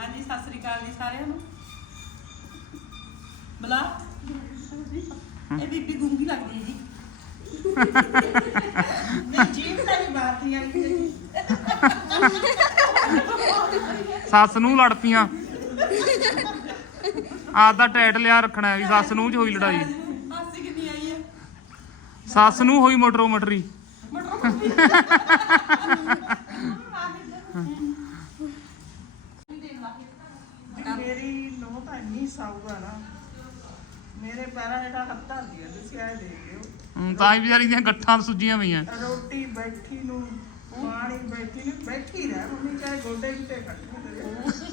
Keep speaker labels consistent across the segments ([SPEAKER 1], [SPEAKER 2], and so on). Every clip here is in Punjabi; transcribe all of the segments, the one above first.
[SPEAKER 1] ਹਾਂਜੀ ਸਤਿ ਸ੍ਰੀ ਅਕਾਲ ਜੀ ਸਾਰਿਆਂ ਨੂੰ। ਬਲਾ ਇਹ ਬੀਬੀ ਗੂੰਗੀ ਲੱਗਦੀ ਹੈ ਜੀ। ਮੈਂ ਜੀਭ ਤਾਂ ਨਹੀਂ ਮਾਰਦੀ ਆਈ
[SPEAKER 2] ਸੱਸ ਨੂੰ ਲੜ ਪੀਆਂ ਆਪਦਾ ਟੈਟ ਲਿਆ ਰੱਖਣਾ ਵੀ ਸੱਸ ਨੂੰ ਚ ਹੋਈ ਲੜਾਈ।
[SPEAKER 1] ਹਾਸੀ ਕਿੰਨੀ ਆਈ ਹੈ
[SPEAKER 2] ਸੱਸ ਨੂੰ ਹੋਈ ਮਟਰੋ ਮਟਰੀ।
[SPEAKER 1] ਮੇਰੀ ਨੂੰਹ ਤਾਂ ਇੰਨੀ ਸਾਊਗਾ ਨਾ ਮੇਰੇ ਪੈਰਾਂ ਹੇਠਾਂ ਹੱਥ ਧਰਦੀ ਹੈ। ਤੁਸੀਂ ਆਏ ਦੇਖ ਲਿਓ
[SPEAKER 2] ਤਾਂ ਹੀ ਵਿਚਾਰੀ ਦੀਆਂ ਗੱਠਾਂ ਸੁੱਜੀਆਂ ਪਈਆਂ।
[SPEAKER 1] ਰੋਟੀ ਬੈਠੀ ਨੂੰ ਪਾਣੀ ਬੈਠੀ ਨੂੰ ਬੈਠੀ ਰਹਿ ਮੰਮੀ ਚਾਹੇ ਗੋਡੇ ਉੱਤੇ ਖੜੀ ਕਰੇ।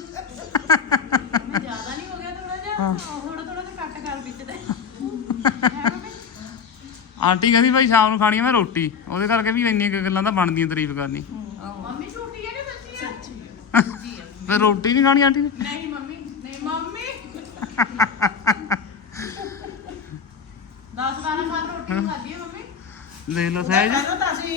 [SPEAKER 3] ਜ਼ਿਆਦਾ ਨਹੀਂ ਹੋ ਗਿਆ ਥੋੜਾ ਜਿਹਾ ਥੋੜਾ ਥੋੜਾ ਜਿਹਾ ਕੱਟ ਕਰ ਵਿੱਚ ਤੇ
[SPEAKER 2] ਆਂਟੀ ਕਹਿੰਦੀ ਭਾਈ ਸ਼ਾਮ ਨੂੰ ਖਾਣੀ ਆ ਮੈਂ ਰੋਟੀ, ਉਹਦੇ ਕਰਕੇ ਵੀ ਇੰਨੀਆਂ ਗੱਲਾਂ ਤਾਂ ਬਣਦੀਆਂ ਤਾਰੀਫ ਕਰਨੀ।
[SPEAKER 3] ਮੰਮੀ ਝੂਠੀ ਹੈ ਕਿ ਸੱਚੀ ਹੈ?
[SPEAKER 2] ਫਿਰ ਰੋਟੀ ਨਹੀਂ ਖਾਣੀ ਆਂਟੀ ਨੇ?
[SPEAKER 3] ਨਹੀਂ ਮੰਮੀ ਨਹੀਂ ਮੰਮੀ 10-12 ਖਾਣ ਰੋਟੀ ਨੂੰ ਖਾਦੀ ਹੈ ਮੰਮੀ।
[SPEAKER 2] ਦੇਖ ਲਓ ਸਹਿਜ
[SPEAKER 1] ਪਹਿਲਾਂ ਤਾਂ ਅਸੀਂ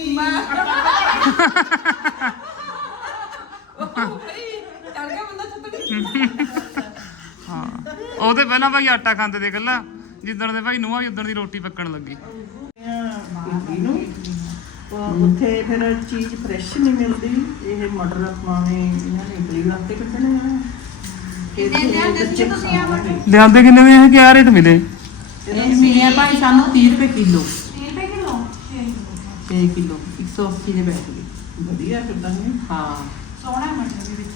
[SPEAKER 1] ਚੜ ਗਿਆ ਬੰਦਾ ਛੱਤ ਤੇ।
[SPEAKER 2] ਹਾਂ ਉਹਦੇ ਪਹਿਲਾਂ ਭਾਈ ਆਟਾ ਖਾਂਦੇ ਤੇ ਇਕੱਲਾ, ਜਿੱਦਣ ਦੇ ਭਾਈ ਨੂੰਹਾਂ ਉਦਣ ਦੀ ਰੋਟੀ ਪੱਕਣ ਲੱਗੀ।
[SPEAKER 1] ਬੀਬੀ ਨੂੰ ਉੱਥੇ ਫਿਰ ਚੀਜ਼ ਫਰੈਸ਼ ਨਹੀਂ ਮਿਲਦੀ। ਇਹ ਮਟਰ ਮਾਵੇਂ ਇਹਨਾਂ ਨੇ ਇਡਲੀ ਵਾਸਤੇ ਕੱਢਣੇ ਆ।
[SPEAKER 3] ਕਿੰਨੇ ਲਿਆਂਦੇ ਸੀ ਤੁਸੀਂ ਆ ਮਟਰ?
[SPEAKER 2] ਲਿਆਂਦੇ ਕਿੰਨੇ ਦੇ ਇਹ ਕਿਆ ਰੇਟ ਮਿਲੇ?
[SPEAKER 4] ਇਹ ਮਿਲਿਆ ਭਾਈ ਸਾਨੂੰ 30 ਰੁਪਏ ਕਿਲੋ।
[SPEAKER 3] 30 ਰੁਪਏ ਕਿਲੋ
[SPEAKER 4] 6 ਕਿਲੋ 180 ਦੇ ਬੈਠ ਗਏ।
[SPEAKER 1] ਵਧੀਆ ਕਿੱਦਾਂ ਨੇ।
[SPEAKER 4] ਹਾਂ
[SPEAKER 3] ਸੋਹਣਾ ਮਟਰ ਦੇ ਵਿੱਚ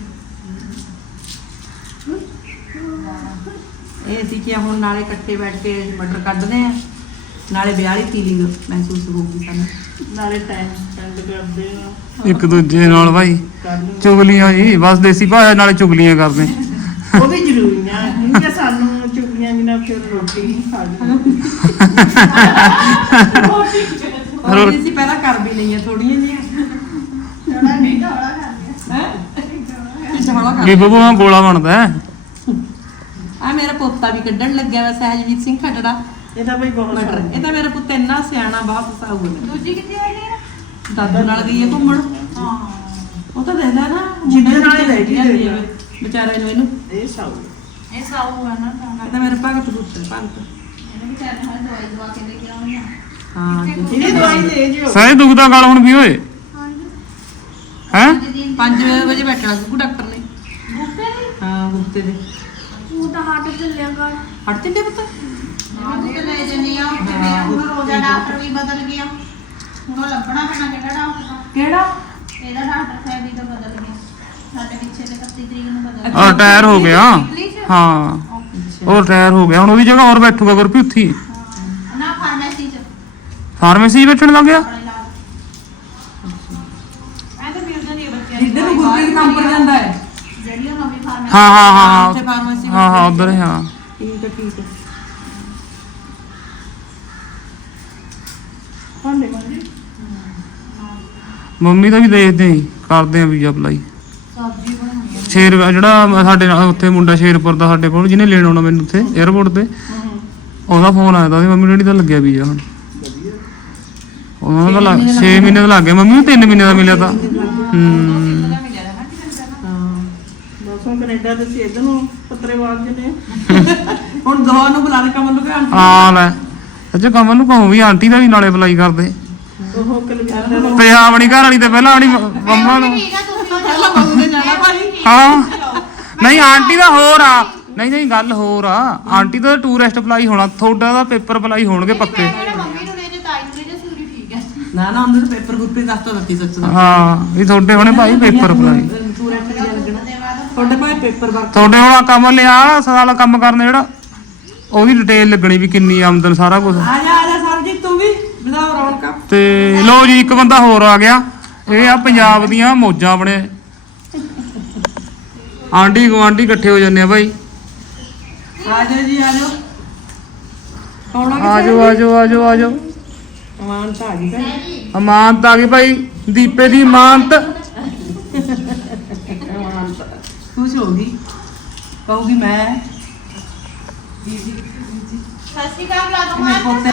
[SPEAKER 4] ਇਹ ਅਸੀਂ ਕਿ ਹੁਣ ਨਾਲੇ ਇਕੱਠੇ ਬੈਠ ਕੇ ਮਟਰ ਕੱਢਦੇ ਆ, ਨਾਲੇ ਵਿਆਹ ਵਾਲੀ ਫੀਲਿੰਗ ਮਹਿਸੂਸ ਹੋਊਗੀ ਸਾਨੂੰ।
[SPEAKER 1] ਨਾਲੇ ਟਾਈਮ ਸਪੈਂਡ ਕਰਦੇ ਆ
[SPEAKER 2] ਇੱਕ ਦੂਜੇ ਨਾਲ ਭਾਈ
[SPEAKER 1] ਕਰ ਲਓ।
[SPEAKER 2] ਚੁਗਲੀਆਂ ਜੀ, ਬਸ ਦੇਸੀ ਭਾਸ਼ਾ ਨਾਲੇ ਚੁਗਲੀਆਂ ਕਰਦੇ।
[SPEAKER 1] ਉਹ ਵੀ ਜ਼ਰੂਰੀ ਆ ਕਿਉਂਕਿ ਸਾਨੂੰ ਚੁਗਲੀਆਂ ਬਿਨਾਂ ਫਿਰ ਰੋਟੀ ਨਹੀਂ ਖਾਣੀ।
[SPEAKER 4] ਔਰ ਅਸੀਂ ਪਹਿਲਾਂ ਕਰ ਵੀ ਲਈਆਂ ਥੋੜੀਆਂ ਜਿਹੀਆਂ
[SPEAKER 3] ਥੋੜਾ ਨਹੀਂ ਢੋਲਾ ਖਾਂਦੇ
[SPEAKER 4] ਹੈ ਝੋਲਾ
[SPEAKER 2] ਵੀ ਬੱਬੂ ਆ ਗੋਲਾ ਬਣਦਾ ਹੈ।
[SPEAKER 4] ਆ ਮੇਰਾ ਪੋਤਾ ਵੀ ਕੱਢਣ ਲੱਗਿਆ ਵਾ ਸਹਿਜਵੀਰ ਸਿੰਘ ਖੱਟੜਾ
[SPEAKER 1] ਇਹ ਤਾਂ ਬਈ ਬਹੁਤ
[SPEAKER 4] ਮਟਰ। ਇਹ ਤਾਂ ਮੇਰਾ ਪੁੱਤ ਇੰਨਾ ਸਿਆਣਾ ਬਹੁਤ ਸਾਊ ਹੈ।
[SPEAKER 3] ਦੂਜੀ ਕਿੱਥੇ ਹੈਗੀ ਹੈ?
[SPEAKER 4] ਦਾਦੂ ਨਾਲ ਗਈ ਹੈ ਘੁੰਮਣ।
[SPEAKER 3] ਹਾਂ
[SPEAKER 4] ਉਹ ਤਾਂ ਦੇਖਦਾ ਨਾ
[SPEAKER 1] ਜਿੱਦੇ ਨਾਲ ਹੀ ਲੈ ਗਈ
[SPEAKER 4] ਜਾਂਦੀ ਹੈ ਵਿਚਾਰੇ ਨੂੰ ਇਹਨੂੰ।
[SPEAKER 1] ਇਹ ਸਾਊ
[SPEAKER 3] ਇਹ ਸਾਊ ਹੈ ਨਾ ਤਾਂ
[SPEAKER 4] ਇਹ ਤਾਂ ਮੇਰੇ ਭਗਤ ਪੁੱਤ ਹੈ ਭਗਤ।
[SPEAKER 3] ਇਹਨੇ ਵਿਚਾਰੇ ਨਾਲ ਦਵਾਈ ਦਵਾ ਕੇ ਲੈ ਕੇ ਆਉਣੀ ਆ।
[SPEAKER 4] ਹਾਂ
[SPEAKER 1] ਇਹਦੀ ਦਵਾਈ ਦੇ ਜਿਓ।
[SPEAKER 2] ਸਹਿਜ ਦੁਖਦਾ ਗਲ ਹੁਣ ਵੀ ਹੋਏ ਹੈ।
[SPEAKER 4] 5 ਵਜੇ ਬੈਠਣਾ ਸੀ ਡਾਕਟਰ ਨੇ।
[SPEAKER 3] ਗੁੱਪੇ ਨਹੀਂ
[SPEAKER 4] ਹਾਂ ਗੁੱਤੇ ਦੇ
[SPEAKER 3] ਤੂੰ ਤਾਂ ਹੱਟ ਚੱਲਿਆ ਕਰ।
[SPEAKER 4] ਹਟ ਤਿੰਦੇ ਪੁੱਤ।
[SPEAKER 3] ਹਾਂ ਜੀ ਲੈ ਜੰਨੀ ਆ ਤੇ ਮੇਰਾ ਹੁਣ ਰੋਜ਼ਾ ਡਾਕਟਰ ਵੀ ਬਦਲ ਗਿਆ। ਹੁਣ ਉਹ ਲੱਭਣਾ ਪੈਣਾ ਕਿਹੜਾ ਡਾਕਟਰ ਆ।
[SPEAKER 4] ਕਿਹੜਾ?
[SPEAKER 3] ਇਹਦਾ ਡਾਕਟਰ ਸਾਹਿਬ ਵੀ ਤਾਂ ਬਦਲ ਗਿਆ। ਸਾਡੇ ਪਿੱਛੇ ਤੇ 31 ਤਰੀਕ ਨੂੰ ਬਦਲ ਗਿਆ।
[SPEAKER 2] ਆ ਟਾਇਰ ਹੋ ਗਿਆ।
[SPEAKER 3] ਇਟਲੀ 'ਚ?
[SPEAKER 2] ਹਾਂ ਉਹ ਟਾਇਰ ਹੋ ਗਿਆ, ਹੁਣ ਉਹਦੀ ਜਗ੍ਹਾ ਹੋਰ ਬੈਠੂਗਾ ਗੁਰਪ੍ਰੀਤ ਉੱਥੀ।
[SPEAKER 3] ਨਾ ਫਾਰਮੇਸੀ 'ਚ
[SPEAKER 2] ਫਾਰਮੇਸੀ 'ਚ ਬੈਠਣ ਲੱਗ ਗਿਆ।
[SPEAKER 3] ਆਪਣੇ ਇਲਾਜ। ਐਂ ਤਾਂ ਮਿਲਦਾ ਨਹੀਂ ਬੱਚਿਆਂ
[SPEAKER 4] ਜਿੱਧਰ ਨੂੰ ਗੁਰਪ੍ਰੀਤ ਕੰਮ ਕਰ ਜਾਂਦਾ ਹੈ।
[SPEAKER 3] ਜਿਹੜੀ ਉਹ ਨਵੀਂ ਫਾਰਮੇਸੀ
[SPEAKER 2] ਹਾਂ ਹਾਂ ਹਾਂ
[SPEAKER 4] ਉੱਥੇ ਫਾਰਮੇਸੀ
[SPEAKER 2] ਹਾਂ ਹਾਂ ਉਧਰ ਹਾਂ।
[SPEAKER 4] ਠੀਕ ਹੈ ਠੀਕ ਹੈ।
[SPEAKER 1] ਭਾਂਡੇ ਮਾਂਜੀ
[SPEAKER 2] ਮੰਮੀ ਦਾ ਵੀ ਦੇਖਦੇ ਆਂ, ਕਰਦੇ ਆਂ ਵੀਜ਼ਾ ਅਪਲਾਈ।
[SPEAKER 3] ਸਬਜ਼ੀ ਬਣਾਉਣੀ
[SPEAKER 2] ਸ਼ੇਰ ਜਿਹੜਾ ਸਾਡੇ ਨਾਲ ਉੱਥੇ ਮੁੰਡਾ ਸ਼ੇਰਪੁਰ ਦਾ ਸਾਡੇ ਕੋਲ, ਜਿਹਨੇ ਲੈਣ ਆਉਣਾ ਮੈਨੂੰ ਉੱਥੇ 에ਅਰਪੋਰਟ ਤੇ, ਉਹਦਾ ਫੋਨ ਆਇਆ ਤਾਂ ਉਹਦੀ ਮੰਮੀ ਡੈਡੀ ਦਾ ਲੱਗਿਆ ਵੀਜ਼ਾ ਹੁਣ। ਉਹਨਾਂ ਦਾ 6 ਮਹੀਨੇ ਦਾ ਲੱਗ ਗਿਆ, ਮੰਮੀ ਨੂੰ 3 ਮਹੀਨੇ ਦਾ ਮਿਲਿਆ ਤਾਂ।
[SPEAKER 3] ਦਾ ਮਿਲਿਆ ਨਾ ਕਿ
[SPEAKER 4] ਹਾਂ
[SPEAKER 1] ਬਸੋਂ ਕੈਨੇਡਾ ਦੇ ਸੀ ਇਧਰ ਨੂੰ ਪੱਤਰੇਵਾਲ ਜਨੇ।
[SPEAKER 4] ਹੁਣ ਦੋਹਾਂ ਨੂੰ ਬੁਲਾ ਦੇ ਕਮਲ ਨੂੰ ਭੈਣ।
[SPEAKER 2] ਹਾਂ ਲੈ ਅੱਛਾ ਕਮਲ ਨੂੰ ਕਹੂੰ ਵੀ ਆਂਟੀ ਦਾ ਵੀ ਨਾਲੇ ਅਪਲਾਈ ਕਰਦੇ।
[SPEAKER 1] ਉਹ ਕਲਵਿੰਦਰ
[SPEAKER 2] ਤੇ ਆਪਣੀ ਘਰ ਵਾਲੀ ਤੇ ਪਹਿਲਾਂ ਆਪਣੀ ਮੰਮਾ ਨੂੰ।
[SPEAKER 3] ਠੀਕ ਆ ਤੁਸੀਂ
[SPEAKER 4] ਪਹਿਲਾਂ ਬਹੂ ਨੇ ਜਾਣਾ ਭਾਈ।
[SPEAKER 2] ਹਾਂ ਨਹੀਂ ਆਂਟੀ ਦਾ ਹੋਰ ਆ, ਨਹੀਂ ਨਹੀਂ ਗੱਲ ਹੋਰ ਆ। ਆਂਟੀ ਦਾ ਟੂਰਿਸਟ ਅਪਲਾਈ ਹੋਣਾ, ਤੁਹਾਡਾ ਦਾ ਪੇਪਰ ਅਪਲਾਈ ਹੋਣਗੇ ਪੱਕੇ।
[SPEAKER 3] ਮੈਂ ਕਿਹੜਾ ਮੰਮੀ ਨੂੰ ਲੈ ਜੇ ਤਾਈ ਨੂੰ ਲੈ ਜੇ ਸੂਰੀ ਠੀਕ ਹੈ।
[SPEAKER 4] ਨਾ ਨਾ ਉਹਨਾਂ ਨੂੰ ਪੇਪਰ ਗੁਰਪ੍ਰੀਤ ਦੱਸ ਤੋਂ ਦਿੱਤੀ ਸੱਚ ਦਾ।
[SPEAKER 2] ਹਾਂ ਵੀ ਤੁਹਾਡੇ ਹੋਣੇ ਭਾਈ ਪੇਪਰ ਅਪਲਾਈ।
[SPEAKER 4] ਪੂਰਾ ਟਿਕ ਲੱਗਣਾ
[SPEAKER 3] ਉਹਦੇ ਬਾਅਦ
[SPEAKER 4] ਤੁਹਾਡੇ ਭਾਈ ਪੇਪਰ ਵਰਕ।
[SPEAKER 2] ਤੁਹਾਡੇ ਹੁਣ ਕੰਮ ਲਿਆ ਸਾਲਾ ਕੰਮ ਕਰਨ ਜਿਹੜਾ, ਉਹਦੀ ਡਿਟੇਲ ਲੱਗਣੀ ਵੀ ਕਿੰਨੀ ਆਮਦਨ ਸਾਰਾ ਕੁਝ।
[SPEAKER 4] ਆ ਜਾ ਸਰਜੀਤ ਤੂੰ ਵੀ ਵਧਾਓ ਰੌਣਕਾਂ।
[SPEAKER 2] ਤੇ ਲੋ ਜੀ ਇੱਕ ਬੰਦਾ ਹੋਰ ਆ ਗਿਆ। ਇਹ ਆ ਪੰਜਾਬ ਦੀਆਂ ਮੌਜਾਂ ਆਪਣੇ। ਆਂਢੀ ਗੁਆਂਢੀ ਇਕੱਠੇ ਹੋ ਜਾਂਦੇ ਆ ਭਾਈ।
[SPEAKER 4] ਆ ਜਾਓ ਜੀ ਆ ਜਾਓ। ਕੌਣਾ
[SPEAKER 2] ਆਜੋ ਆਜੋ ਆਜੋ ਆਜੋ।
[SPEAKER 4] ਅਮਾਨਤ ਆ ਗਈ ਭਾਈ।
[SPEAKER 2] ਅਮਾਨਤ ਆ ਗਈ ਭਾਈ, ਦੀਪੇ ਦੀ ਅਮਾਨਤ।
[SPEAKER 4] ਖੁਸ਼ ਹੋ ਗਈ, ਕਹੂਗੀ ਮੈਂ।
[SPEAKER 3] ਸਤਿ ਸ਼੍ਰੀ ਅਕਾਲ ਬੁਲਾ ਦੋ
[SPEAKER 4] ਮੇਰੇ ਪੋਤੇ।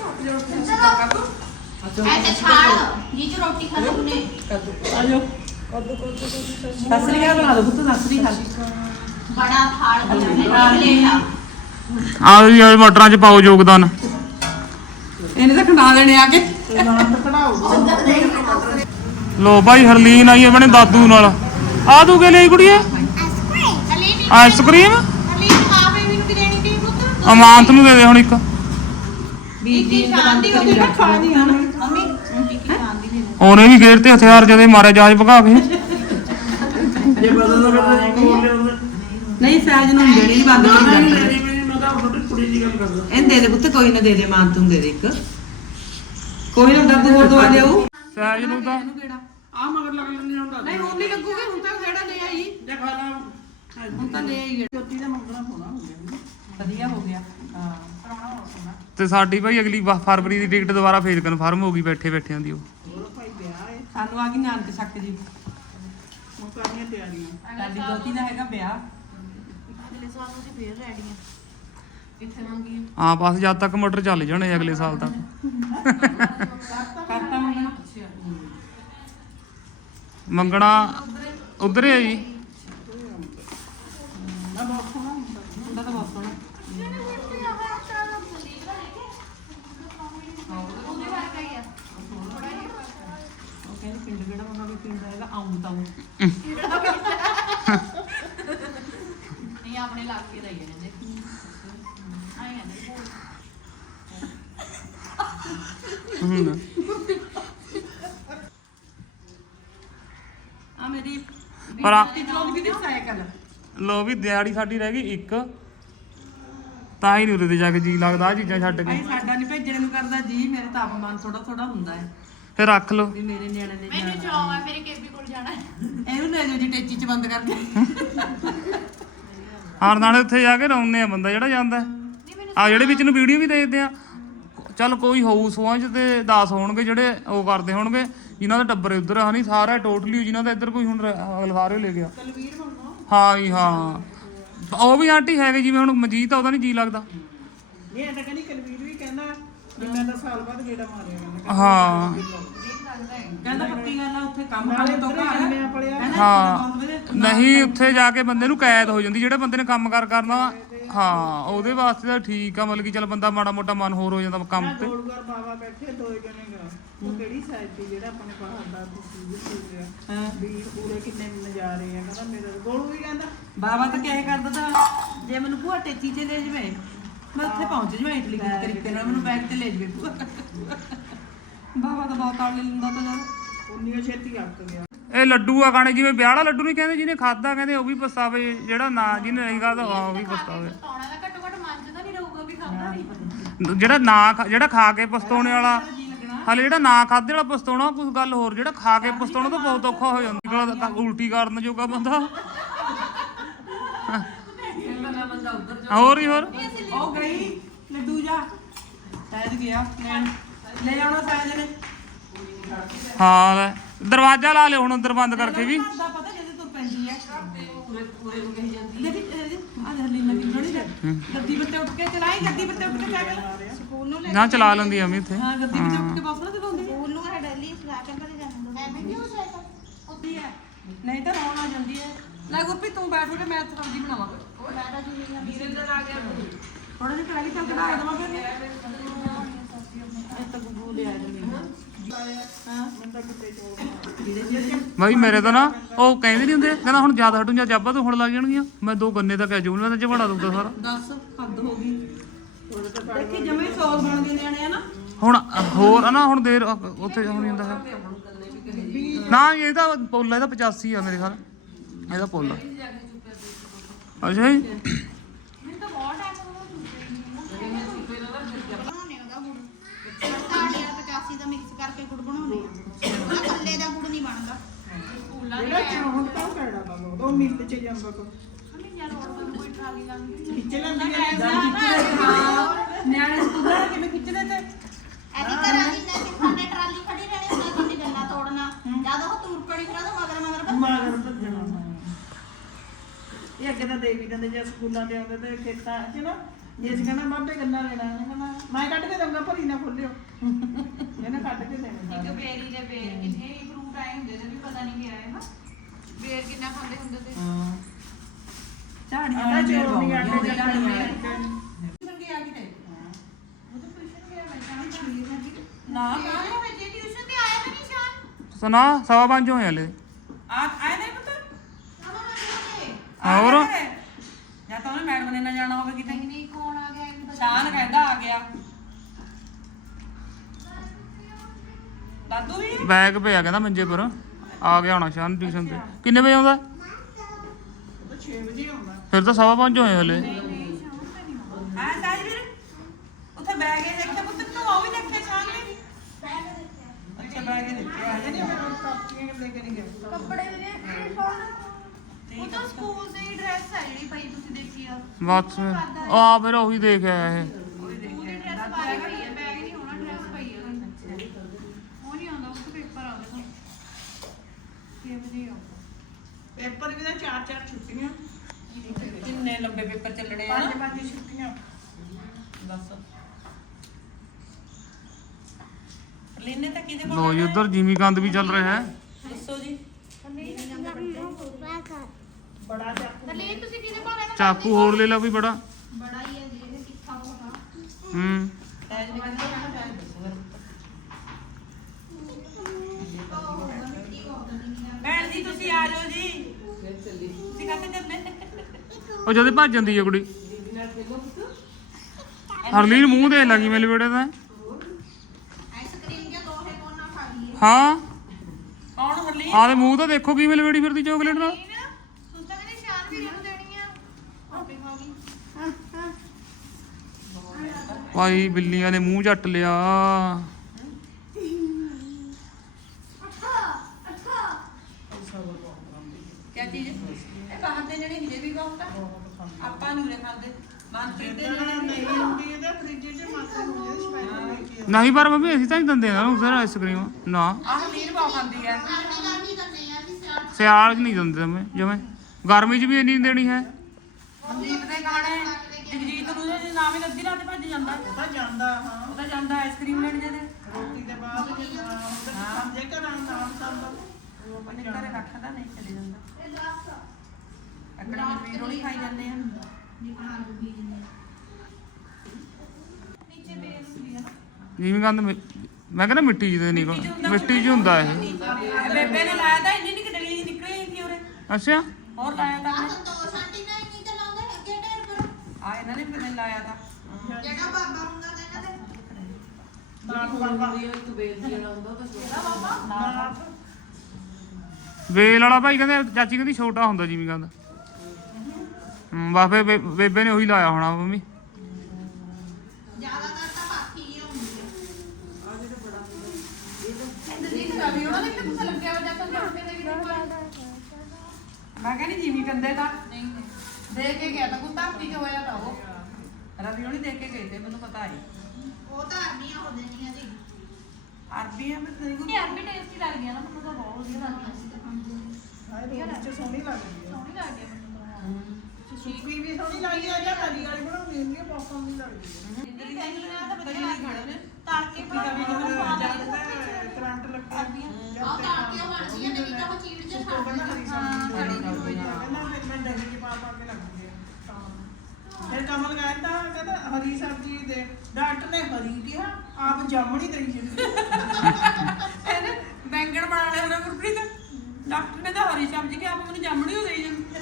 [SPEAKER 3] ਐਸੇ ਛਾੜ ਜੀ ਚ ਰੋਟੀ ਖਾ ਲਓ ਨੇ।
[SPEAKER 1] ਆਜੋ
[SPEAKER 4] ਸਸਰੀ ਕਾ ਬਣਾ ਦੋ ਪੁੱਤ ਸਸਰੀ ਖਾ
[SPEAKER 3] ਬੜਾ ਥਾਲ ਬਣਾਉਣੇ
[SPEAKER 2] ਆ ਵੀ ਇਹ ਮਟਰਾਂ 'ਚ ਪਾਓ ਯੋਗਦਾਨ।
[SPEAKER 4] ਇਹਨੇ ਤਾਂ ਖੰਡਾ ਦੇਣੇ ਆ ਕੇ
[SPEAKER 1] ਨਾਮ ਕਢਾਓ
[SPEAKER 2] ਲੋ ਭਾਈ ਹਰਲੀਨ ਆਈ ਆਪਣੇ ਦਾਦੂ ਨਾਲ। ਆ ਤੂੰ ਕੇ ਲਈ ਕੁੜੀਏ ਆਈਸਕ੍ਰੀਮ? ਅਮਾਨਤ ਨੂੰ ਦੇ ਦੇ ਹੁਣ ਇੱਕ। ਉਹਨੇ ਵੀ ਗੇਰ ਤੇ ਹਥਿਆਰ ਜਦੇ ਮਾਰੇ ਜਹਾਜ਼ ਭਗਾ ਕੇ।
[SPEAKER 1] ਜੇ ਬਦਲ ਨਾ ਕਰਦੇ
[SPEAKER 4] ਨਹੀਂ ਸਹਿਜ ਨੂੰ ਦੇਣੀ ਨਹੀਂ ਬੰਦ ਕਰ
[SPEAKER 1] ਮੇਰੀ ਮੈਂ ਤਾਂ ਛੋਟੀ ਕੁੜੀ ਦੀ ਗੱਲ ਕਰਦਾ।
[SPEAKER 4] ਇਹਨੂੰ ਦੇ ਦੇ ਪੁੱਤ ਕੋਈ ਨਾ ਦੇ ਦੇ ਮਾਨ ਤੂੰ ਦੇ ਦੇ ਇੱਕ ਕੋਈ ਨਾ ਦਾਦੂ ਹੋਰ ਦਵਾ ਲਿਆਉ
[SPEAKER 2] ਸਹਿਜ ਨੂੰ ਤਾਂ
[SPEAKER 1] ਆ ਮਗਰ ਲੱਗ ਲੈਂਦੇ ਹੁੰਦਾ
[SPEAKER 4] ਨਹੀਂ ਹੁਣ ਨਹੀਂ ਲੱਗੂਗੇ ਹੁਣ ਤਾਂ ਕਿਹੜਾ ਲੈ ਆਈ
[SPEAKER 1] ਜੇ ਖਾ ਲਾ
[SPEAKER 4] ਹੁਣ ਤਾਂ ਲੈ ਆਈ
[SPEAKER 1] ਜੋਤੀ ਦਾ ਮੰਗਣਾ ਹੋਣਾ ਹੋ ਗਿਆ
[SPEAKER 4] ਵਧੀਆ ਹੋ ਗਿਆ ਹਾਂ
[SPEAKER 2] ਤੇ ਸਾਡੀ ਭਾਈ ਅਗਲੀ ਫਰਵਰੀ ਦੀ ਟਿਕਟ ਦੁਬਾਰਾ ਫੇਰ ਕਨਫਰਮ ਹੋ ਗਈ ਬੈਠੇ ਬੈਠਿਆਂ ਦੀ। ਉਹ
[SPEAKER 1] ਹੋਰ ਭਾਈ ਵਿਆਹ ਹੈ
[SPEAKER 4] ਸਾਨੂੰ ਆ ਗਈ ਨਾਨਕ ਸ਼ੱਕ ਜੀ
[SPEAKER 1] ਹੁਣ ਕਰਨੀਆਂ ਤਿਆਰੀਆਂ
[SPEAKER 4] ਸਾਡੀ ਦੋਤੀ ਦਾ ਹੈਗਾ ਵਿਆਹ
[SPEAKER 2] ਹਾਂ ਬਸ ਜਦ ਤੱਕ ਮੋਟਰ ਚੱਲ ਜਾਣੇ ਅਗਲੇ ਸਾਲ ਤੱਕ।
[SPEAKER 4] ਕਰਤਾ ਮੰਗਣਾ
[SPEAKER 2] ਮੰਗਣਾ ਉਧਰ ਹੈ ਜੀ।
[SPEAKER 1] ਨਾ ਬਹੁਤ ਸੋਹਣਾ ਹੁੰਦਾ
[SPEAKER 4] ਹੁੰਦਾ ਤਾਂ ਬਹੁਤ ਸੋਹਣਾ ਉਹ ਕਹਿੰਦੇ ਪਿੰਡ ਕਿਹੜਾ ਮੰਗਾ ਵੀ ਪਿੰਡ ਹੈਗਾ ਆਉਂ ਤਾਉਂ
[SPEAKER 3] ਨਹੀਂ ਆਪਣੇ ਇਲਾਕੇ ਦਾ ਹੀ ਹੈ ਇਹਦੇ ਆਏ ਆ
[SPEAKER 4] ਆ ਮੇਰੀ
[SPEAKER 2] ਪਰ ਆ-
[SPEAKER 4] ਚਲਾਉਂਦੀ ਵੀ ਦਿਖਾਇਆ ਕਰ
[SPEAKER 2] ਲੋ ਵੀ ਦਿਹਾੜੀ ਸਾਡੀ ਰਹਿ ਗਈ ਇੱਕ। ਤਾਂ ਹੀ ਨਹੀਂ ਉਰੇ ਤੇ ਜਾ ਕੇ ਜੀ ਲੱਗਦਾ ਆ ਚੀਜ਼ਾਂ ਛੱਡ
[SPEAKER 4] ਭਾਈ
[SPEAKER 2] ਕੇ।
[SPEAKER 4] ਸਾਡਾ ਨਹੀਂ ਭੇਜਣ ਨੂੰ ਕਰਦਾ ਜੀ ਮੇਰੇ ਤਾਪਮਾਨ ਥੋੜਾ ਥੋੜਾ ਹੁੰਦਾ ਹੈ
[SPEAKER 2] ਫਿਰ ਰੱਖ ਲੋ।
[SPEAKER 4] ਵੀ ਮੇਰੇ ਨਿਆਣੇ ਨੇ
[SPEAKER 3] ਮੈਨੂੰ ਚਾਹ ਹੈ ਮੇਰੇ ਕੇਬੀ ਕੋਲ ਜਾਣਾ ਹੈ
[SPEAKER 4] ਇਹਨੂੰ ਲੈ ਜਾਓ ਜੀ ਟੇਚੀ ਚ ਬੰਦ ਕਰਕੇ
[SPEAKER 2] ਹਾਰ ਨਾਲੇ ਉੱਥੇ ਜਾ ਕੇ ਰੌਂਦੇ ਆ ਬੰਦਾ ਜਿਹੜਾ ਜਾਂਦਾ ਆ। ਜਿਹੜੇ ਵਿੱਚ ਨੂੰ ਵੀਡੀਓ ਵੀ ਦੇਖਦੇ ਆ ਚੱਲ ਕੋਈ ਹੋਊ ਸੋਹਾਂ ਚ ਤੇ 10 ਹੋਣਗੇ ਜਿਹੜੇ ਉਹ ਕਰਦੇ ਹੋਣਗੇ ਜਿਨ੍ਹਾਂ ਦਾ ਟੱਬਰ ਉਧਰ ਆ ਨਹੀਂ ਸਾਰਾ ਟੋਟਲੀ ਜਿਨ੍ਹਾਂ ਦਾ ਇੱਧਰ ਕੋਈ ਹੁਣ ਅਲਵਾਰੇ ਲੈ ਗਿਆ। ਹਾਂ ਜੀ ਹਾਂ ਉਹ ਵੀ ਆਂਟੀ ਹੈਗੇ ਜਿਵੇਂ ਹੁਣ ਮਜੀਦ ਆ ਉਹਦਾ ਨਹੀਂ ਜੀ ਲੱਗਦਾ।
[SPEAKER 1] ਨਹੀਂ ਇਹ ਤਾਂ ਕਹਿੰਦੀ ਕਲਵੀਰ ਵੀ ਕਹਿੰਦਾ ਵੀ ਮੈਂ ਤਾਂ ਸਾਲ ਬਾਅਦ ਗੇੜਾ ਮਾਰਿਆ ਕਰਨਾ
[SPEAKER 2] ਹਾਂ
[SPEAKER 4] ਕਹਿੰਦਾ ਪੱਕੀ ਗੱਲ ਆ ਉੱਥੇ ਕੰਮ
[SPEAKER 1] ਨਾਲੇ
[SPEAKER 4] ਕਰਨ ਤੋਂ
[SPEAKER 1] ਉੱਧਰ
[SPEAKER 4] ਘਰ
[SPEAKER 1] ਜੰਮਿਆ ਪਲਿਆ
[SPEAKER 2] ਹਾਂ ਨਹੀਂ ਉੱਥੇ ਜਾ ਕੇ ਬੰਦੇ ਨੂੰ ਕੈਦ ਹੋ ਜਾਂਦੀ ਜਿਹੜੇ ਬੰਦੇ ਨੇ ਕੰਮ ਕਰਨਾ। ਹਾਂ ਉਹਦੇ ਵਾਸਤੇ ਤਾਂ ਠੀਕ ਆ ਮਤਲਬ ਕਿ ਚੱਲ ਬੰਦਾ ਮਾੜਾ ਮੋਟਾ ਮਨ ਹੋਰ ਹੋ ਜਾਂਦਾ ਕੰਮ ਤੇ।
[SPEAKER 1] ਗੋਲਗਰ ਬਾਬਾ ਬੈਠੇ ਦੋ ਜਣੇ ਗਾ ਉਹ ਕਿਹੜੀ ਸਾਈਡ ਤੇ ਜਿਹੜਾ ਆਪਣੇ ਪਹਾੜ ਦਾ ਤਸਵੀਰ ਹੋ ਗਿਆ
[SPEAKER 4] ਹਾਂ
[SPEAKER 1] ਵੀ ਪੂਰੇ ਕਿੰਨੇ ਨਜ਼ਾਰੇ ਆ ਕਹਿੰਦਾ ਮੇਰਾ ਗੋਲੂ ਵੀ ਕਹਿੰਦਾ
[SPEAKER 4] ਬਾਬਾ ਤਾਂ ਕਿਹਾ ਕਰਦਾ ਤਾਂ ਜੇ ਮੈਨੂੰ ਭੂਆ ਟੇਚੀ ਚ ਲੈ ਜਵੇ ਮੈਂ ਉੱਥੇ ਪਹੁੰਚ ਜਵਾਂ ਇਟਲੀ ਦੇ ਤਰੀਕੇ ਨਾਲ ਮੈਨੂੰ ਬੈਗ ਤੇ ਲੈ ਜਵੇ ਭੂਆ ਬਾਬਾ ਤਾਂ ਬਹੁਤ ਆਲੇ ਲੈਂਦਾ ਤਾਂ ਯਾਰ
[SPEAKER 1] ਉਨੀਓ ਛੇਤੀ ਅੱਕ ਗਿਆ
[SPEAKER 2] ਇਹ ਲੱਡੂ ਆ ਖਾਣੇ ਜਿਵੇਂ ਵਿਆਹ ਵਾਲਾ ਲੱਡੂ ਨਹੀਂ ਕਹਿੰਦੇ ਜਿਹਨੇ ਖਾਦਾ ਕਹਿੰਦੇ ਉਹ ਵੀ ਪਛਤਾਵੇ ਜਿਹੜਾ ਨਾ ਜਿਹਨੇ ਨਹੀਂ ਖਾਦਾ ਉਹ ਵੀ ਪਛਤਾਵੇ।
[SPEAKER 3] ਪਾਉਣਾ ਦਾ ਘੱਟੋ ਘੱਟ ਮੰਨਦਾ ਨਹੀਂ ਰਹੂਗਾ ਵੀ ਖਾਂਦਾ ਨਹੀਂ
[SPEAKER 2] ਜਿਹੜਾ ਨਾ ਜਿਹੜਾ ਖਾ ਕੇ ਪਛਤਾਉਣੇ ਵਾਲਾ ਹਾਲੇ ਜਿਹੜਾ ਨਾ ਖਾਦੇ ਵਾਲਾ ਪਛਤਾਉਣਾ ਕੁਝ ਗੱਲ ਹੋਰ ਜਿਹੜਾ ਖਾ ਕੇ ਪਛਤਾਉਣਾ ਤਾਂ ਬਹੁਤ ਔਖਾ ਹੋ ਜਾਂਦਾ ਉਲਟੀ ਕਰਨ ਜੋਗਾ ਬੰਦਾ। ਹੋਰ ਹੀ ਹੋਰ
[SPEAKER 4] ਉਹ ਗਈ ਲੱਡੂ ਜਾ ਸਹਿਜ ਗਿਆ ਲੈਣ ਲੈ ਆਉਣਾ ਸਹਿਜ ਨੇ
[SPEAKER 2] ਹਾਂ ਲੈ ਦਰਵਾਜ਼ਾ ਲਾ ਲਿਓ ਹੁਣ ਅੰਦਰ ਬੰਦ ਕਰਕੇ ਵੀ।
[SPEAKER 4] ਦਾ ਪਤਾ ਜਦੋਂ ਤੁਰ ਪੈਂਦੀ ਹੈ ਪੂਰੇ ਨੂੰ ਕਹੀ ਜਾਂਦੀ ਹੈ ਆ ਹਰਲੀਨਾ ਕੀ ਬਣੀ ਗੱਦੀ ਬੱਤੇ ਉੱਠ ਕੇ ਚਲਾਈ ਗੱਦੀ ਬੱਤੇ ਉੱਠ ਕੇ ਸਾਈਕਲ ਸਕੂਲ ਨੂੰ ਲੈ
[SPEAKER 2] ਨਾ ਚਲਾ ਲੈਂਦੀ ਆ ਮੈਂ ਇੱਥੇ।
[SPEAKER 4] ਹਾਂ ਗੱਦੀ ਬੱਤੇ ਉੱਠ ਕੇ ਬਸ ਨਾ ਦਿਖਾਉਂਦੀ
[SPEAKER 3] ਸਕੂਲ ਨੂੰ ਹੈ ਡੈਲੀ ਸਲਾ ਕੇ ਘਰੇ ਜਾਂਦਾ ਐਵੇਂ ਕਿਉਂ ਸਾਈਕਲ
[SPEAKER 4] ਉੱਠੀ ਹੈ ਨਹੀਂ ਤਾਂ ਰੌਣ ਆ ਜਾਂਦੀ ਹੈ ਲੈ ਗੁਰਪੀ ਤੂੰ ਬੈਠ ਕੇ ਮੈਂ ਸਬਜ਼ੀ ਬਣਾਵਾਂ
[SPEAKER 3] ਮੈਂ ਤਾਂ ਜੀ ਵੀਰੇਂਦਰ ਆ ਗਿਆ
[SPEAKER 4] ਥੋੜਾ ਜਿਹਾ ਕੜਾਈ ਚੱਲ ਕਢਾ ਦੇਵਾਂ ਫਿਰ ਇਹ ਤਾਂ ਗੁੱਗੂ ਲੈ ਆ ਜਾਂਦੀ
[SPEAKER 2] ਬਾਈ ਮੇਰੇ ਤਾਂ ਨਾ ਉਹ ਕਹਿੰਦੇ ਨਹੀਂ ਹੁੰਦੇ ਕਹਿੰਦਾ ਹੁਣ ਜ਼ਿਆਦਾ ਹਟੂ ਜਾਂ ਜਾਬਾ ਤੋਂ ਹੁਣ ਲੱਗ ਜਾਣਗੀਆਂ। ਮੈਂ 2 ਗੰਨੇ ਤੱਕ ਜੂਨ ਮੈਂ ਤਾਂ ਝਵਾੜਾ ਦੂੰਗਾ ਸਾਰਾ।
[SPEAKER 4] ਦੱਸ ਹੱਦ ਹੋ ਗਈ ਦੇਖੀ ਜਮੇ ਸੌਸ ਬਣ ਗਏ ਨਿਆਣੇ ਆ ਨਾ
[SPEAKER 2] ਹੁਣ ਹੋਰ ਆ ਨਾ ਹੁਣ ਦੇਰ ਉੱਥੇ ਹੋਣੀ ਹੁੰਦਾ ਹੈ ਨਾ ਇਹ ਤਾਂ ਪੁੱਲ ਇਹਦਾ 85 ਆ ਮੇਰੇ ਖਿਆਲ ਇਹਦਾ ਪੁੱਲ ਅੱਛਾ ਜੀ।
[SPEAKER 3] ਮੈਨੂੰ ਤਾਂ ਬਹੁਤ ਟਾਈਮ ਹੋ ਗਿਆ ਬਣਾਉਣੇ ਉਹਦਾ ਗੁੜ ਸਾਡੀ 85 ਦਾ ਮਿਕਸ ਕਰਕੇ ਗੁੜ ਬਣਾਉਣੇ ਆ ਉਹਦਾ ਕੱਲੇ ਦਾ ਗੁੜ ਨਹੀਂ ਬਣਦਾ ਸਕੂਲਾਂ
[SPEAKER 1] ਜਿਹੜਾ ਹੁਣ ਤਾਂ ਕਿਹੜਾ ਬਾਬਾ ਉਹ ਮਿੰਟ ਚ ਜਾਂਦਾ ਕੋ
[SPEAKER 3] ਯਾਰ ਹੋਰ ਕੋਈ ਟਰਾਲੀ ਲਾਂਗੀ
[SPEAKER 1] ਖਿੱਚ ਲੈਂਦੀ ਹੈ
[SPEAKER 4] ਨਿਆਣੇ ਸਕੂਲਾਂ ਕਿਵੇਂ ਖਿੱਚਦੇ ਤੇ
[SPEAKER 3] ਐਦੀ ਕਰਾਂ ਦੀ ਨਾ ਸਾਡੇ ਟਰਾਲੀ ਖੜੀ ਰਹਿਣੀ ਉਹਨਾਂ ਤੁਹਾਡੀ ਗੱਲਾਂ ਤੋੜਨਾ ਜਦ ਉਹ ਤੂਰ ਪੜੀ ਫਿਰ ਉਹ ਮਗਰ ਮਗਰ
[SPEAKER 1] ਮਾਗਰ ਭੱਜਣਾ ਇਹ ਅੱਗੇ ਤਾਂ ਦੇਵੀ ਦਿੰਦੇ ਜੇ ਸਕੂਲਾਂ ਤੇ ਆਉਂਦੇ ਤੇ ਖੇਤਾਂ 'ਚ ਨਾ ਜੇ ਅਸੀਂ ਕਹਿੰਦਾ ਮਾਪੇ ਗੰਨਾ ਲੈਣਾ ਉਹਨੇ ਕਹਿੰਦਾ ਮੈਂ ਕੱਢ ਕੇ ਦਊਂਗਾ ਭਰੀ ਨਾ ਖੋਲਿਓ ਇਹਨੇ ਕੱਢ ਕੇ ਦੇਣਾ
[SPEAKER 3] ਇੱਕ ਬੇਰੀ ਦੇ ਬੇਰ ਕਿੰਨੇ ਫਰੂਟ ਟਾਈਮ ਹੁੰਦੇ ਤੇ ਵੀ ਪਤਾ ਨਹੀਂ ਕਿਹਾ ਹੈ ਨਾ ਬੇਰ ਕਿੰਨਾ ਖਾਂਦੇ ਹੁੰਦੇ ਤੇ
[SPEAKER 1] ਹਾਂ
[SPEAKER 4] ਝਾੜੀਆਂ
[SPEAKER 1] ਆਟਾ
[SPEAKER 4] ਵਾਲੀ
[SPEAKER 1] ਚੋਰ ਨਹੀਂ ਆਟੇ
[SPEAKER 4] ਝਾੜੀਆਂ
[SPEAKER 1] ਚੱਲਣੇ
[SPEAKER 4] ਟਿਊਸ਼ਨ ਗਿਆ ਕਿਤੇ
[SPEAKER 3] ਉਹ ਤਾਂ ਟਿਊਸ਼ਨ ਗਿਆ ਮੈਂ ਚਾਹੀ ਛੇ ਵਜੇ
[SPEAKER 4] ਨਾ
[SPEAKER 3] ਆਇਆ ਵਜੇ ਟਿਊਸ਼ਨ ਤੇ ਆਇਆ ਤਾਂ ਨਿਸ਼ਾਨ
[SPEAKER 2] ਸੁਣਾ 5:15 ਹੋਏ ਹਲੇ
[SPEAKER 4] ਆਏ ਨਹੀਂ ਪੁੱਤ
[SPEAKER 3] ਆਵਾ ਵਜੇ
[SPEAKER 2] ਹੋਰ
[SPEAKER 4] ਜਾਂ ਤਾਂ ਉਹਨੇ ਮੈਡਮ ਨੇ ਨਾ ਜਾਣਾ ਹੋਵੇ ਕਿਤੇ
[SPEAKER 3] ਨਹੀਂ ਨਹੀਂ ਕੌਣ ਆ ਗਿਆ ਇਹ ਨਹੀਂ ਪਤਾ
[SPEAKER 4] ਸ਼ਾਨ ਕਹਿੰਦਾ ਆ ਗਿਆ ਦਾਦੂ ਵੀ
[SPEAKER 2] ਬੈਗ ਪਿਆ ਕਹਿੰਦਾ ਮੰਜੇ ਪਰ ਆ ਗਿਆ ਹੋਣਾ ਸ਼ਾਨ ਟਿਊਸ਼ਨ ਤੇ ਕਿੰਨੇ ਵਜੇ ਆਉਂਦਾ
[SPEAKER 1] ਉਹ 6 ਵਜੇ ਆਉਂਦਾ
[SPEAKER 2] ਫਿਰ ਤਾਂ 5:15 ਹੋਏ ਹਲੇ
[SPEAKER 3] ਨਹੀਂ ਸ਼ਾਮ ਤੇ ਨਹੀਂ ਆਉਂਦਾ
[SPEAKER 4] ਹਾਂ ਸਾਜ ਵੀਰ ਉੱਥੇ ਬੈਗ ਹੀ ਦੇਖਿਆ ਪੁੱਤ ਤੂੰ ਉਹ ਵੀ ਦੇਖਿਆ ਸ਼ਾਨ ਨੇ ਅੱਛਾ ਬੈਗ ਹੀ ਦੇਖਿਆ
[SPEAKER 1] ਇਹ ਨਹੀਂ ਮੈਂ ਕਾਪੀਆਂ ਲੈ ਕੇ ਨਹੀਂ ਗਿਆ
[SPEAKER 3] ਕੱਪੜੇ ਵੀਰੇ ਉਹ ਤਾਂ ਸਕੂਲ ਦੀ ਡਰੈਸ ਹੈ ਜਿਹੜੀ ਭਾਈ ਤੁਸੀਂ ਦੇਖੀ ਆ
[SPEAKER 2] ਬਸ ਆ ਫਿਰ ਉਹੀ ਦੇਖ ਆਇਆ ਇਹ
[SPEAKER 3] ਸਕੂਲ ਦੀ ਡਰੈਸ ਪਾਈ ਹੋਈ ਹੈ ਬੈਗ ਨਹੀਂ ਹੋਣਾ ਡਰੈਸ ਪਈ ਹੈ ਉਹ ਨਹੀਂ ਆਉਂਦਾ ਉਹ ਤਾਂ ਪੇਪਰ ਆਉਂਦਾ ਤਾਂ ਕੀ ਵਜੇ ਆਉਂਦਾ
[SPEAKER 1] ਪੇਪਰ ਵੀ ਤਾਂ 4-4 ਛੁੱਟੀਆਂ
[SPEAKER 4] ਕਿੰਨੇ ਲੰਬੇ ਪੇਪਰ ਚੱਲਣੇ ਆ
[SPEAKER 1] 5 ਛੁੱਟੀਆਂ
[SPEAKER 4] ਬਸ ਲੀਨੇ ਤਾਂ ਕਿਹਦੇ ਕੋਲ
[SPEAKER 2] ਲੋ ਜੀ ਉਧਰ ਜਿਮੀ ਕੰਦ ਵੀ ਚੱਲ ਰਿਹਾ ਹੈ
[SPEAKER 4] ਦੱਸੋ ਜੀ
[SPEAKER 1] ਬੜਾ ਚਾਕੂ
[SPEAKER 3] ਲੈ ਤੁਸੀਂ ਕਿਹਦੇ ਕੋਲ ਰਹਿਣਾ
[SPEAKER 2] ਚਾਕੂ ਹੋਰ ਲੈ ਲਾ ਕੋਈ ਬੜਾ
[SPEAKER 3] ਬੜਾ ਹੀ ਹੈ ਜੀ ਇਹ ਤਿੱਖਾ ਹੋਣਾ
[SPEAKER 2] ਹੂੰ
[SPEAKER 4] ਸਾਜ ਨੇ ਕਿਹਦੇ ਕੋਲ ਰਹਿਣਾ ਸਾਜ ਦੱਸੋ ਭੈਣ ਜੀ ਤੁਸੀਂ ਆ ਜਾਓ ਜੀ ਤੁਸੀਂ ਕਾਹਤੇ ਚੱਲੇ
[SPEAKER 2] ਉਹ ਜਦੇ ਭੱਜ ਜਾਂਦੀ ਹੈ ਕੁੜੀ ਹਰਲੀਨ ਮੂੰਹ ਦੇ ਲੱਗੀ ਮੇਰੇ ਬੇੜੇ ਦਾ
[SPEAKER 3] ਆਈਸਕ੍ਰੀਮ ਕੇ ਦੋ ਹੈ ਕੋਨਾ ਖਾ ਲਈਏ
[SPEAKER 2] ਹਾਂ
[SPEAKER 4] ਕੌਣ ਹਰਲੀ
[SPEAKER 2] ਆਹ ਦੇ ਮੂੰਹ ਤਾਂ ਦੇਖੋ ਕਿਵੇਂ ਲਵੇੜੀ ਫਿਰਦੀ ਚਾਕਲੇਟ ਨਾਲ
[SPEAKER 3] ਨਹੀਂ ਨਾ ਸੁੱਤਾ ਕਿ ਨਿਸ਼ਾਨ ਵੀ ਨੂੰ ਦੇਣੀ ਆ ਆਪੇ ਖਾ ਗਈ
[SPEAKER 2] ਭਾਈ ਬਿੱਲੀਆਂ ਨੇ ਮੂੰਹ ਝੱਟ ਲਿਆ
[SPEAKER 4] ਕਿਆ ਚੀਜ਼ ਇਹ ਬਾਹਰ ਦੇ ਜਿਹੜੇ ਹੀਰੇ ਵੀ ਬਹੁਤ ਆ ਆਪਾਂ ਨਹੀਂ ਉਰੇ ਖਾਂਦੇ ਮਾਨਪ੍ਰੀਤ ਦੇ ਜਿਹੜੇ
[SPEAKER 1] ਨਹੀਂ ਹੁੰਦੀ ਇਹਦਾ ਫ੍ਰਿਜ 'ਚ ਮਾਤਰ ਹੁੰਦੀ ਸਪੈਸ਼ਲ ਲੈ ਕੇ
[SPEAKER 2] ਨਹੀਂ ਪਰ ਮੰਮੀ ਅਸੀਂ ਤਾਂ ਨਹੀਂ ਦਿੰਦੇ ਨਾ ਉਧਰ ਆਈਸਕ੍ਰੀਮ ਨਾ
[SPEAKER 4] ਆਹ ਲੀਨ ਬਹੁਤ ਖਾਂਦੀ ਆ
[SPEAKER 3] ਗਰਮੀ ਕਰਨੇ ਆ ਜੀ ਸਿਆਲ
[SPEAKER 2] ਸਿਆਲ 'ਚ ਨਹੀਂ ਦਿੰਦੇ ਜਿਵੇਂ ਗਰਮੀ 'ਚ ਵੀ ਇੰਨੀ ਨਹੀਂ ਦੇਣੀ ਹੈ
[SPEAKER 4] ਮਨਦੀਪ ਦੇ ਗਾਣੇ ਜਗਜੀਤ ਨੂੰ ਜੇ ਨਾਮ ਹੀ ਲੱਦੀ ਰਾਤ ਭੱਜ ਜਾਂਦਾ
[SPEAKER 1] ਉਹ ਤਾਂ ਜਾਂਦਾ ਹਾਂ
[SPEAKER 4] ਉਹ ਤਾਂ ਜਾਂਦਾ ਆਈਸਕ੍ਰੀਮ ਲੈਣ ਜਿਹਦੇ
[SPEAKER 1] ਰੋਟੀ ਦੇ ਬਾਅਦ ਜੇ ਉਹਦੇ ਖਾਂਦੇ ਘਰਾਂ ਨਾਮ ਸੰਭਲ
[SPEAKER 4] ਉਹ ਆਪਣੇ ਘਰੇ ਰੱਖਦਾ ਨਹੀਂ ਚਲੇ ਜਾਂਦਾ ਅਕੜਾ ਵੀ ਰੋਣੀ ਖਾਈ ਜਾਂਦੇ ਆ
[SPEAKER 3] ਨੀਚੇ ਬੇਸ ਵੀ ਹੈ ਨਾ
[SPEAKER 2] ਜਿਵੇਂ ਕੰਦ ਮੈਂ ਕਹਿੰਦਾ ਮਿੱਟੀ 'ਚ ਤੇ ਨਿਕਲ ਮਿੱਟੀ 'ਚ ਹੁੰਦਾ ਇਹ
[SPEAKER 4] ਬੇਬੇ ਨੇ ਲਾਇਆ ਤਾਂ ਇੰਨੀ ਨਿਕਲੀ ਨਹੀਂ ਨਿਕਲੀ ਸੀ ਉਰੇ
[SPEAKER 2] ਅੱਛਾ
[SPEAKER 4] ਹੋਰ ਲਾਇਆ ਤਾਂ
[SPEAKER 3] ਆਹ ਦੋ ਸਾਡੀ ਨਾ ਇੰਨੀ ਤੇ ਲਾਉਂਦੇ ਅੱਗੇ ਢੇਰ ਪਰ
[SPEAKER 4] ਆ ਇਹਨਾਂ ਨੇ ਫਿਰ ਲਾਇਆ ਤਾਂ
[SPEAKER 3] ਜਿਹੜਾ ਬਾਬਾ ਹੁੰਦਾ ਤਾਂ ਇਹਨਾਂ ਦੇ
[SPEAKER 1] ਨਾਮ ਬਾਬਾ
[SPEAKER 2] ਵੇਲ ਵਾਲਾ ਭਾਈ ਕਹਿੰਦੇ ਚਾਚੀ ਕਹਿੰਦੀ ਛੋਟਾ ਹੁੰਦਾ ਜਿਵੇਂ ਕੰਦ ਬਾਬੇ ਬੇਬੇ ਨੇ ਉਹੀ ਲਾਇਆ ਹੋਣਾ ਮੰਮੀ
[SPEAKER 3] ਜ਼ਿਆਦਾਤਰ ਤਾਂ ਬਾਕੀ ਹੀ ਹੁੰਦੀ ਹੈ ਆ ਜਿਹੜਾ ਬੜਾ ਹੁੰਦਾ ਇਹ ਦਿਖ ਰਹਾ ਵੀ ਉਹਨਾਂ ਦੇ ਕਿਤੇ ਕੁਛ ਲੱਗਿਆ ਹੋਇਆ ਜਾਂ ਤਾਂ ਦੇ ਵੀ
[SPEAKER 4] ਮੈਂ ਕਹਿੰਦੀ ਜਿਵੇਂ ਕੰਦੇ ਤਾਂ
[SPEAKER 3] ਨਹੀਂ ਦੇ ਕੇ ਗਿਆ ਤਾਂ ਕੁਝ ਧਰਤੀ 'ਚ ਹੋਇਆ ਤਾਂ ਉਹ
[SPEAKER 4] ਰਵੀ ਹੋਣੀ ਦੇਖ ਕੇ ਗਏ ਤੇ ਮੈਨੂੰ ਪਤਾ ਹੈ
[SPEAKER 3] ਉਹ ਤਾਂ ਆਰਮੀਆਂ ਹੋ ਜਾਂਦੀਆਂ ਜੀ
[SPEAKER 4] ਅਰਬੀ ਹੈ ਮੈਂ ਤੇਰੀ
[SPEAKER 3] ਇਹ ਆਰਮੀ ਟੇਸਟੀ ਲੱਗਦੀਆਂ ਨਾ ਮੈਨੂੰ ਤਾਂ ਬਹੁਤ ਵਧੀਆ ਲੱਗਦੀਆਂ ਸੀ
[SPEAKER 1] ਹਾਏ ਰੋਟੀ 'ਚ ਸੋਹਣੀ ਲੱਗਦੀ ਹੈ
[SPEAKER 3] ਸੋਹਣੀ ਲੱਗਦੀ ਹੈ ਮੈਨੂੰ ਤਾਂ
[SPEAKER 1] ਸੁੱਕੀ ਵੀ ਸੋਹਣੀ ਲੱਗਦੀ ਹੈ ਜਾਂ ਤਰੀ ਵਾਲੀ ਬਣਾਉਂਦੀ ਹੁੰਦੀ ਹੈ ਬਹੁਤ ਸੋਹਣੀ ਲੱਗਦੀ ਹੈ
[SPEAKER 3] ਇੰਦਰੀ ਦਾ ਹੀ ਨਾ ਤਾਂ ਵਧੀਆ ਲੱਗਦੀ ਹੈ ਤੜਕੇ
[SPEAKER 1] ਦਾ ਵੀ ਜਦੋਂ ਜਾਂਦਾ ਕਰੰਟ ਲੱਗਦਾ
[SPEAKER 3] ਆਹ ਤੜਕੇ ਬਣਦੀ ਹੈ ਨਹੀਂ ਤਾਂ ਉਹ ਚੀੜ ਜੇ ਛੱਡ
[SPEAKER 1] ਕਹਿੰਦਾ ਹਰੀ ਸਬਜ਼ੀ
[SPEAKER 3] ਸੜੀ ਹੋਈ
[SPEAKER 1] ਕਹਿੰਦਾ ਫਿਰ ਮੈਂ ਦਹੀਂ 'ਚ ਪਾ ਕੇ ਲੱਗਦੀ ਹੈ ਤਾਂ ਫਿਰ ਕਮਲ ਕਹਿੰਦਾ ਹਰੀ ਸਬਜ਼ੀ ਦੇ ਡਾਕਟਰ ਨੇ ਹਰੀ ਕਿਹਾ ਆਪ ਜਾਮਣੀ ਦਈ ਜਾਂਦੀ
[SPEAKER 4] ਇਹਨੇ ਬੈਂਗਣ ਬਣਾ ਲਿਆ ਉਹਨਾਂ ਗੁਰਪ੍ਰੀਤ ਡਾਕਟਰ ਨੇ ਤਾਂ ਹਰੀ ਸਬਜ਼ੀ ਕਿ ਆਪ ਮੈਨੂੰ ਜਾਮਣੀ ਹੋ ਗਈ ਜਾਂਦੀ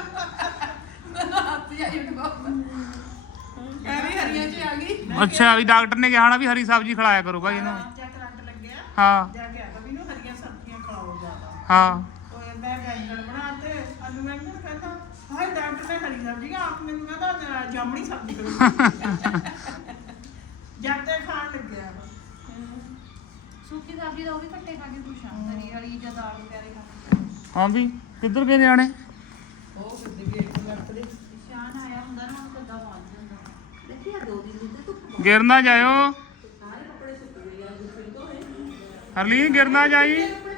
[SPEAKER 4] ਹੱਥ ਜਾਈ ਇਹ ਵੀ ਹਰੀਆਂ ਚ ਆ ਗਈ
[SPEAKER 2] ਅੱਛਾ ਵੀ ਡਾਕਟਰ ਨੇ ਕਿਹਾ ਨਾ ਵੀ ਹਰੀ ਸਬਜ਼ੀ ਖਿਲਾਇਆ ਕਰੋ ਭਾਈ ਇਹਨੂੰ
[SPEAKER 1] ਜਾਂ ਕਰੰਟ ਲੱਗਿਆ
[SPEAKER 2] ਹਾਂ
[SPEAKER 1] ਜਾ ਕੇ ਆਖਾ ਵੀ ਨੂੰ ਹਰੀਆਂ ਸਬਜ਼ੀਆਂ ਖਾਓ ਜ਼ਿਆਦਾ
[SPEAKER 2] ਹਾਂ
[SPEAKER 1] ਉਹ ਮੈਂ ਬੈਂਗਣ ਬਣਾਤੇ ਆਲੂ ਬੈਂਗਣ ਕਹਿੰਦਾ ਹਾਏ ਡਾਕਟਰ ਨੇ ਹਰੀ ਸਬਜ਼ੀ ਆਪ ਮੈਨੂੰ ਕਹਿੰਦਾ ਜਾਮਣੀ ਸਬਜ਼ੀ ਕਰੋ ਜਦ ਤੇ ਖਾਣ ਲੱਗਿਆ
[SPEAKER 3] ਸੁੱਕੀ ਸਬਜ਼ੀ ਦਾ ਉਹ ਵੀ ਕੱਟੇ ਖਾ ਕੇ ਖੁਸ਼ ਆ ਹਰੀ ਹਰੀ ਜਾਂ ਦਾਲ ਪਿਆਰੇ ਖਾ ਕੇ
[SPEAKER 2] ਹਾਂ ਵੀ ਕਿੱਧਰ ਗਏ ਨਿਆਣੇ
[SPEAKER 1] ਉਹ ਕਿੱਦੀ ਗੇਟ ਤੇ ਲੱਗਦੇ
[SPEAKER 3] ਸ਼ਾਨ ਆਇਆ ਹੁੰਦਾ ਨਾ ਉਹਨੂੰ ਕੱਦਾ ਮਾਰ ਜਾਂਦਾ ਦੇਖਿਆ 2 ਦਿਨ ਦੇ ਧੁੱਪ
[SPEAKER 2] ਗਿਰ ਨਾ ਜਾਇਓ ਹਰਲੀਨ ਗਿਰ ਨਾ ਜਾਈ